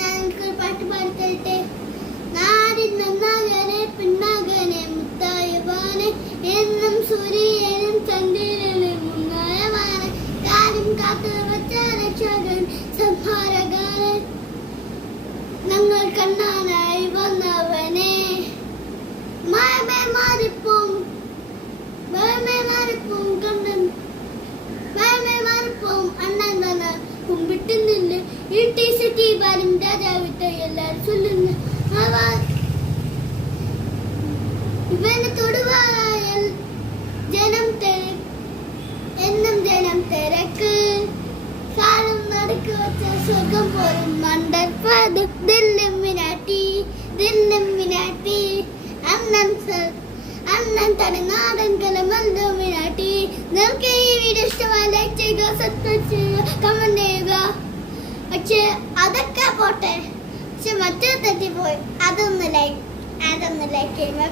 ഞാനൊരു പാട്ട് പാടിത്തരട്ടെ. നാടിൻ നന്നാകനെ പിന്നാകനെ മുത്തായവാനെ എന്നും സൂര്യനും ചന്ദ്രനും മുന്നായവാനെ കാര്യം കാത്തു വച്ച രക്ഷകൻ സംഹാരകാരൻ ഞങ്ങൾ കണ്ണാനായി വന്നവനെ മയമേ മാറിപ്പോം കണ്ണൻ മയമേ മാറിപ്പോം അണ്ണൻ തന്നെ കുമ്പിട്ട് നിന്ന് ഈ ടീ ബാലും രാജാവിട്ട് എല്ലാരും ചൊല്ലുന്നു ഇവന് തൊടുവായ ജനം എന്നും ജനം തിരക്ക് കാലം നടക്ക് വച്ച സുഖം പോലും മണ്ടൽപ്പാടും ദില്ലുമിനാട്ടി അണ്ണൻ തന്നെ നാടൻ കലമല്ലുമിനാട്ടി. നിങ്ങൾക്ക് ഈ വീഡിയോ ഇഷ്ടമായി ലൈക്ക് ചെയ്യുക, സബ്സ്ക്രൈബ് ചെയ്യുക, കമന്റ് ചെയ്യുക. പക്ഷെ അതൊക്കെ പോട്ടെ, പക്ഷെ മറ്റേ തെറ്റിപ്പോയി, അതൊന്ന് ലൈക്ക് ചെയ്യുക.